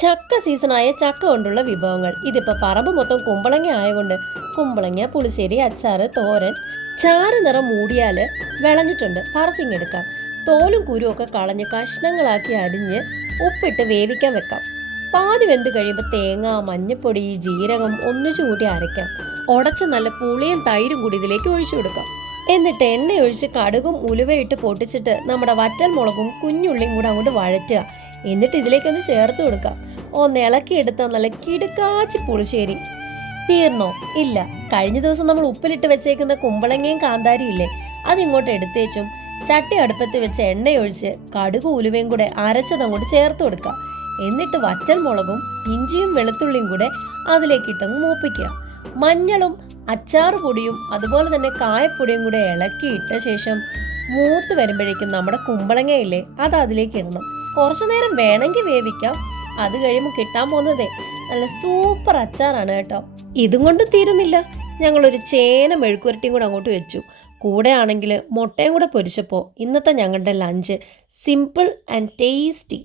ചക്ക സീസണായ ചക്ക കൊണ്ടുള്ള വിഭവങ്ങൾ. ഇതിപ്പോൾ പറമ്പ് മൊത്തം കുമ്പളങ്ങ ആയതുകൊണ്ട് കുമ്പളങ്ങ, പുളിശ്ശേരി, അച്ചാറ്, തോരൻ. ചാറ് നിറം മൂടിയാൽ വിളഞ്ഞിട്ടുണ്ട്, പറിച്ചിങ്ങെടുക്കാം. തോലും കുരുവും ഒക്കെ കളഞ്ഞ് കഷ്ണങ്ങളാക്കി അരിഞ്ഞ് ഉപ്പിട്ട് വേവിക്കാൻ വെക്കാം. പാതി വെന്ത് കഴിയുമ്പോൾ തേങ്ങ, മഞ്ഞപ്പൊടി, ജീരകം ഒന്നിച്ചു കൂട്ടി അരയ്ക്കാം. ഉടച്ച് നല്ല പുളിയും തൈരും കൂടി ഇതിലേക്ക് ഒഴിച്ചു കൊടുക്കാം. എന്നിട്ട് എണ്ണ ഒഴിച്ച് കടുകും ഉലുവയിട്ട് പൊട്ടിച്ചിട്ട് നമ്മുടെ വറ്റൽ മുളകും കുഞ്ഞുള്ളിയും കൂടെ അങ്ങോട്ട് വഴറ്റുക. എന്നിട്ട് ഇതിലേക്കൊന്ന് ചേർത്ത് കൊടുക്കാം. ഒന്ന് ഇളക്കിയെടുത്താൽ നല്ല കിടുക്കാച്ചി പുളിശ്ശേരി. തീർന്നോ? ഇല്ല. കഴിഞ്ഞ ദിവസം നമ്മൾ ഉപ്പിലിട്ട് വെച്ചേക്കുന്ന കുമ്പളങ്ങയും കാന്താരിയും ഇല്ലേ, അതിങ്ങോട്ട് എടുത്തേച്ചും ചട്ടി അടുപ്പത്ത് വെച്ച് എണ്ണയൊഴിച്ച് കടുകും ഉലുവയും കൂടെ അരച്ചതങ്ങോട്ട് ചേർത്ത് കൊടുക്കുക. എന്നിട്ട് വറ്റൽ മുളകും ഇഞ്ചിയും വെളുത്തുള്ളിയും കൂടെ അതിലേക്കിട്ടങ്ങ് മൂപ്പിക്കുക. മഞ്ഞളും അച്ചാറ് പൊടിയും അതുപോലെ തന്നെ കായപ്പൊടിയും കൂടെ ഇളക്കിയിട്ട ശേഷം മൂത്ത് വരുമ്പോഴേക്കും നമ്മുടെ കുമ്പളങ്ങയില്ലേ അത് അതിലേക്ക് ഇടണം. കുറച്ചു നേരം വേണമെങ്കിൽ വേവിക്കാം. അത് കഴിയുമ്പോൾ കിട്ടാൻ പോകുന്നതേ നല്ല സൂപ്പർ അച്ചാറാണ് കേട്ടോ. ഇതും കൊണ്ട് തീരുന്നില്ല, ഞങ്ങളൊരു ചേന മെഴുക്കുരട്ടിയും കൂടെ അങ്ങോട്ട് വെച്ചു. കൂടെ ആണെങ്കിൽ മുട്ടയും കൂടെ പൊരിച്ചപ്പോൾ ഇന്നത്തെ ഞങ്ങളുടെ ലഞ്ച് സിമ്പിൾ ആൻഡ് ടേസ്റ്റി.